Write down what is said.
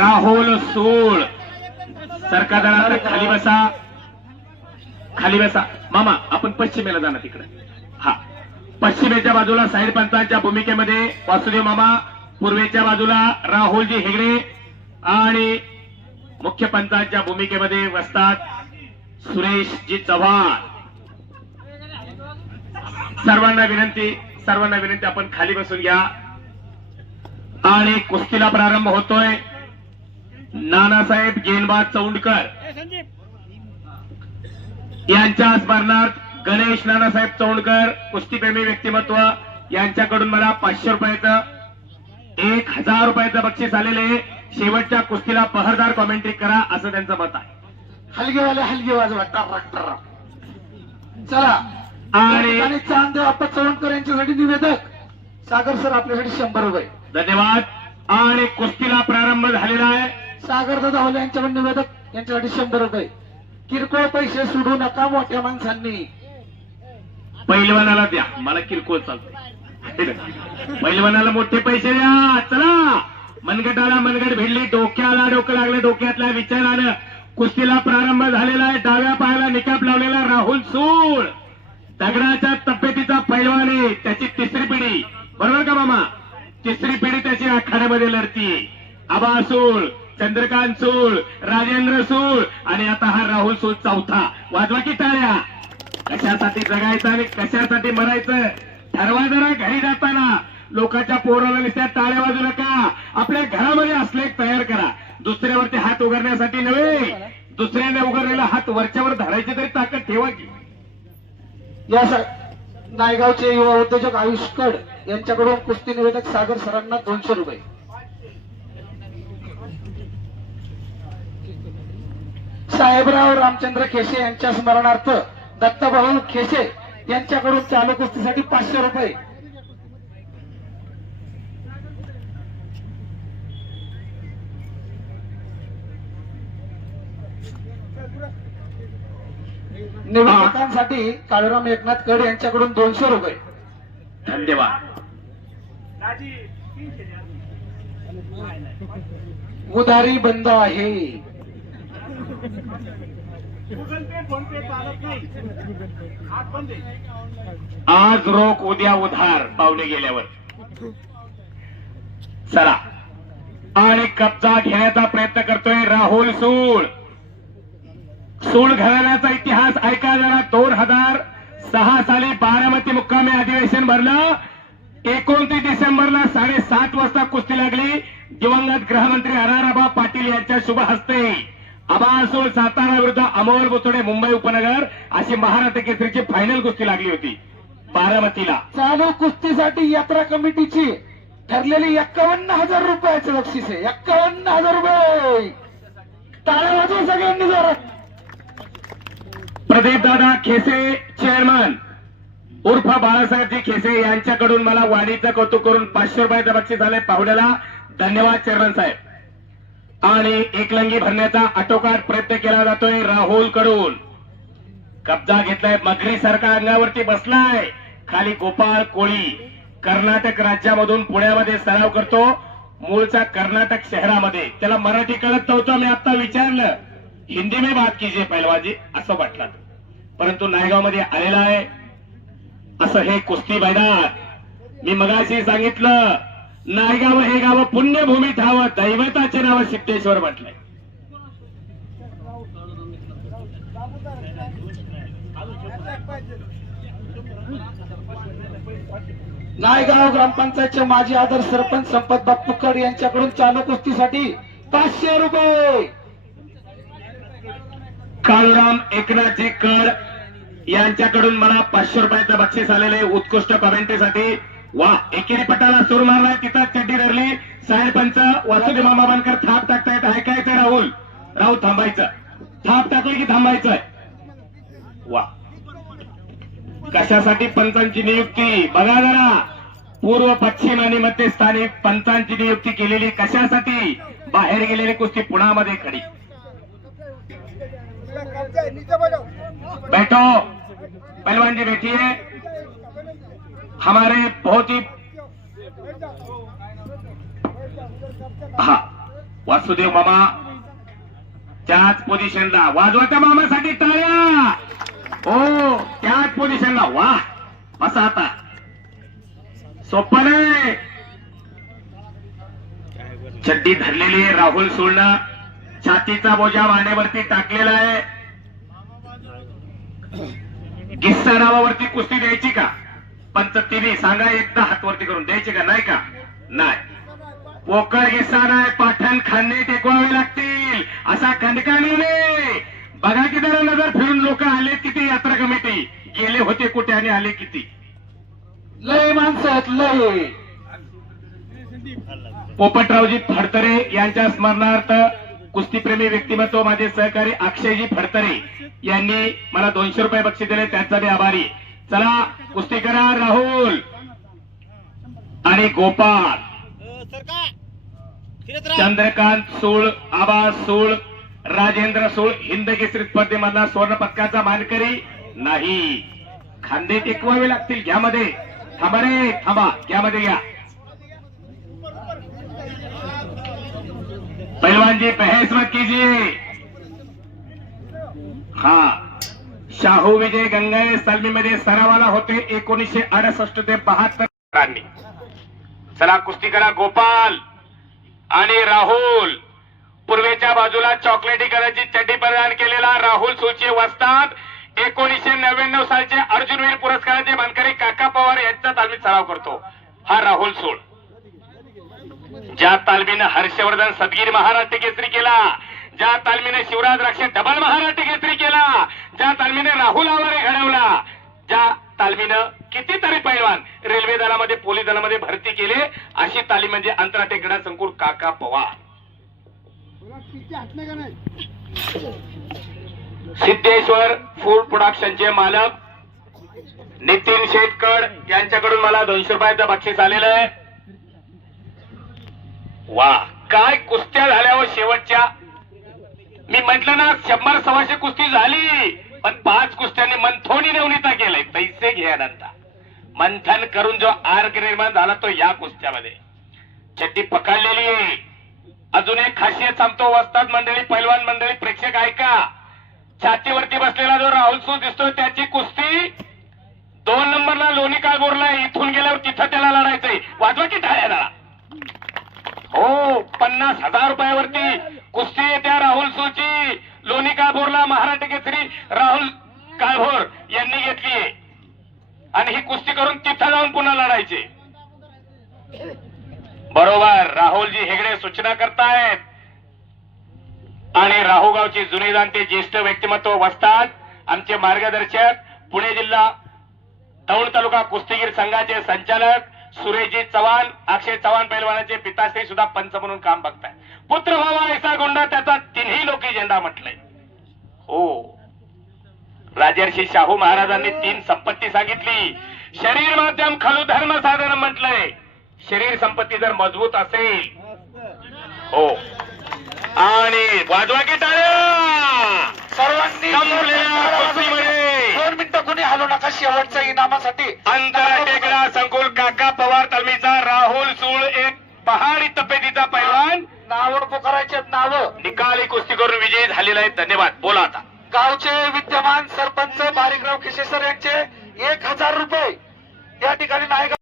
राहुल सोळ. सरकार जाणार खाली बसा. खाली बसा. मामा आपण पश्चिमेला जाणार तिकडे. हा. पश्चिमेच्या बाजूला साईड पंचांच्या भूमिकेमध्ये वासुदेव मामा पूर्वेच्या बाजूला राहुलजी हेगडे आणि मुख्य पंचांच्या भूमिकेमध्ये बसतात सुरेशजी चव्हाण. सर्वांना विनंती सर्वांना विनंती आपण खाली बसून घ्या. आणि कुस्तीला प्रारंभ होतोय. नानासाहेब गेनबा चौंडकर. यांच्या स्मरणार्थ गणेश नानासाहेब चौंडकर कुस्तीप्रेमी व्यक्तिमत्व यांच्याकडून मला पाचशे रुपयाचं एक हजार रुपयाचं बक्षीस आलेले आहे. शेवटच्या कुस्तीला पहरदार कॉमेंट्री करा असं त्यांचं मत आहे. हलगेवाले हलगे वाजवा टर्रक टर्रक. चला. आणि चांदे आप्पा चव्हाणकर यांच्यासाठी निवेदक. सागर सर आपल्यासाठी शंभर रुपये. धन्यवाद. आणि कुस्तीला प्रारंभ झालेला आहे. सागर दादा होले यांच्याकडे निवेदक यांच्यासाठी शंभर रुपये. किरकोळ पैसे सोडू नका मोठ्या माणसांनी. पैलवानाला द्या. मला किरकोळ चालते पैलवानाला मोठे पैसे द्या. चला. मनगटाला मनगट भिडली. डोक्याला डोकं लागलं. डोक्यातल्या विचारानं कुस्तीला प्रारंभ झालेला आहे. डाव्या पायाला निकाप लावलेला राहुल सूळ. दगडाच्या तब्येतीचा पैलवान आहे. त्याची तिसरी पिढी. बरोबर का मामा? तिसरी पिढी त्याची आखाड्यामध्ये लढतीये. आबा सूळ. चंद्रकांत सूळ राजेंद्र सूळ आणि आता हा राहुल सूळ चौथा. वाजवा की टाळ्या. कशासाठी जगायचं आणि कशासाठी मरायचं? ठरवा जरा घरी जाताना. लोकांच्या पोराला नुसत्या टाळ्या वाजू नका. आपल्या घरामध्ये असले एक तयार करा. दुसऱ्यावरती हात उघडण्यासाठी नव्हे. दुसऱ्याने उघडलेला हात वरच्यावर धरायची तरी ताकद ठेवा की. या नायगावचे युवा उद्योजक आयुष कड यांच्याकडून कुस्ती निवेदक सागर सरांना दोनशे रुपये. साहेबराव रामचंद्र खेशे यांच्या स्मरणार्थ दत्तभाऊ खेशे यांच्याकडून चालू कुस्तीसाठी पाचशे रुपये. निवेदकांसाठी काळूराम एकनाथ कड यांच्याकडून दोनशे रुपये. धन्यवाद. उधारी बंद आहे. आज रोख उद्या उधार पावले गेल्यावर. चला. आणि कब्जा घेण्याचा प्रयत्न करतोय राहुल सूळ. सूळ घराण्याचा इतिहास ऐका जरा. दोन हजार सहा साली बारामती मुक्कामी अधिवेशन भरलं. एकोणतीस डिसेंबरला साडेसात वाजता कुस्ती लागली. दिवंगत गृहमंत्री हराराबा पाटील यांच्या शुभ हस्ते अबासूळ सातारा विरुद्ध अमोल बुतोडे मुंबई उपनगर अशी महाराष्ट्र केसरीची फायनल कुस्ती लागली होती. बारामतीला. चालू कुस्तीसाठी यात्रा कमिटीची ठरलेली एक्कावन्न हजार रुपयाचं बक्षीस आहे. एक्कावन्न हजार रुपये. टाळ्या वाजवा सगळ्यांनी जरा. प्रदीप दादा खेसे चेअरमन उर्फ बाळासाहेबजी खेसे यांच्याकडून मला वाढीचं कौतुक करून पाचशे रुपयाचं बक्षीस आलंय पाहुण्याला. धन्यवाद चेअरमन साहेब. आणि एकलंगी भरण्याचा आटोकाट प्रयत्न केला जातोय राहुलकडून. कब्जा घेतलाय मगरी सरकार अंगावरती बसलाय. खाली गोपाळ कोळी. कर्नाटक राज्यामधून पुण्यामध्ये सराव करतो. मूळचा कर्नाटक शहरामध्ये. त्याला मराठी कळत नव्हतं मी आता विचारलं. हिंदी में बात कीजिए पहलवाजी असं वाटलं. परंतु नायगावमध्ये आलेला आहे. असं हे कुस्ती मैदान. मी मगाशी सांगितलं नायगाव हे गाव पुण्यभूमी ठावं दैवताचे नाव सिद्धेश्वर म्हटलंय. नायगाव ग्रामपंचायतचे माजी आदर सरपंच संपत बाप्पूकर यांच्याकडून चालू कुस्तीसाठी पाचशे रुपये. काळूराम एकनाथजी कर यांच्याकडून मला पाचशे रुपयाचं बक्षीस आलेले उत्कृष्ट कॉमेंट्रीसाठी वा एकेरी पटाला सूर मारलाय तिथं चड्डी धरली. साहेबांचा वासुदेव मामा बनकर थाप टाकतायत. ऐकायचं राहुल? राहुल थांबायचं. थाप टाकलं की थांबायचंय. वा. कशासाठी पंचांची नियुक्ती? बघा जरा. पूर्व पश्चिम आणि मध्य स्थानिक पंचांची नियुक्ती केलेली कशासाठी? बाहेर गेलेली कुस्ती पुण्यामध्ये खडी. बैठो. पहलवान जी बैठिए. हमारे बहुत ही हा वासुदेव मामा त्याच पोझिशनला वाजवत्या मामासाठी टाळ्या हो त्याच पोझिशनला वा असा आता. सोपं नाही. चड्डी धरलेली आहे राहुल सोडणं छातीचा बोजा वाण्यावरती टाकलेला आहे. गिस्सा नावावरती कुस्ती द्यायची का? पंचतीने सांगा एकदा हातवरती करून द्यायचे का? नाही का? नाही. पोकळ गिस्सा नाही पाठण खांदे टेकवावे लागतील. असा खंडका निर्णय बघा की जरा नजर फिरून लोक आले किती यात्रा कमिटी. गेले होते कुठे आणि आले किती? लय माणसं आहेत लय. पोपटरावजी फडतरे यांच्या स्मरणार्थ कुस्तीप्रेमी व्यक्तिमत्व माझे सहकारी अक्षयजी फडतरे यांनी मला दोनशे रुपये बक्षीस दिले त्यांचा मी आभारी. चला कुस्ती करा राहुल. आणि गोपाळ. चंद्रकांत सूळ आबा सूळ राजेंद्र सूळ हिंद केसरी स्पर्धेमधला स्वर्ण पदकाचा मानकरी नाही. खांदे टेकवावे लागतील घ्यामध्ये थांबा रे थांबा. घ्यामध्ये घ्या पहलवान जी बहस मत कीजिए. हा. शाहू विजय गंगाए सलमीमध्ये सरावाला होते एकोणीसशे अडसष्ट ते बहात्तर चला कुस्ती करा गोपाल आणि राहुल. पूर्वेच्या बाजूला चॉकलेटी कलरची चड्डी परिधान केलेला राहुल सुचे वस्तात एकोणीसशे नव्याण्णव सालचे अर्जुनवीर पुरस्काराचे मानकरी काका पवार यांचा तालमीत सराव करतो. हा राहुल सोड ज्या तालमीनं हर्षवर्धन सदगीर महाराष्ट्र केसरी केला ज्या तालमीने शिवराज राक्षे डबल महाराष्ट्र केसरी केला ज्या तालमीने राहुल आवारे घडवला ज्या तालमीनं कितीतरी पैलवान रेल्वे दलामध्ये पोलीस दलामध्ये भरती केले अशी तालीम म्हणजे अंतरा क्रीडा संकुल काका पवार. सिद्धेश्वर फूड प्रोडक्शनचे मालक नितीन शेटकड यांच्याकडून मला दोनशे रुपयाचं बक्षीस आलेलं आहे. वा काय कुस्त्या झाल्यावर हो शेवटच्या मी म्हटलं ना शंभर सव्वाशे कुस्ती झाली पण पाच कुस्त्यांनी मंथोनी नेवणीता केलंय. पैसे घ्यानंतर मंथन करून जो आर्ग निर्माण झाला तो या कुस्त्यामध्ये. चड्डी पकडलेली आहे. अजून एक खासियत सांगतो वस्ताद मंडळी पैलवान मंडळी प्रेक्षक ऐका. छातीवरती बसलेला जो राहुल सू दिसतोय त्याची कुस्ती दोन नंबरला लोणी काळभोरला इथून गेल्यावर तिथं त्याला लढायचंय. वाजवा की टाळ्याला हो पन्नास हजार रुपयावरती कुस्ती येत्या राहुल सोची. लोणी काळभोरला महाराष्ट्र केसरी राहुल काळभोर यांनी घेतली आणि ही कुस्ती करून तिथं जाऊन पुन्हा लढायचे. बरोबर राहुलजी हेगडे सूचना करतायत. आणि राहुगावचे जुने जाणते ज्येष्ठ व्यक्तिमत्व बसतात आमचे मार्गदर्शक पुणे जिल्हा दौंड तालुका कुस्तीगीर संघाचे संचालक सुरेशजी चव्हाण अक्षय चव्हाण पैलवानाचे पिताश्री सुद्धा पंच म्हणून काम बघताय पुत्र व्हावा ऐसा गोंडा त्याचा तिन्ही लोकी झेंडा म्हटलंय. हो. राजर्षी शाहू महाराजांनी तीन संपत्ती सांगितली. शरीर माध्यम खलु धर्म साधन म्हटलंय. शरीर संपत्ती जर मजबूत असेल हो. आणि वाजवा की टाळ्या! सर्वांनी दोन मिनिटं कोणी हलू नका. शेवटच्या इनामासाठी अंतरा टेकडा संकुल काका पवार तालमीचा राहुल सूळ एक पहाडी तब्येतीचा पैलवान नावड पुकारायचे नाव. निकाली कुस्ती करून विजयी झालेला आहे धन्यवाद. बोला आता. गावचे विद्यमान सरपंच बारीकराव किशेसर यांचे एक हजार रुपये या ठिकाणी नायगाव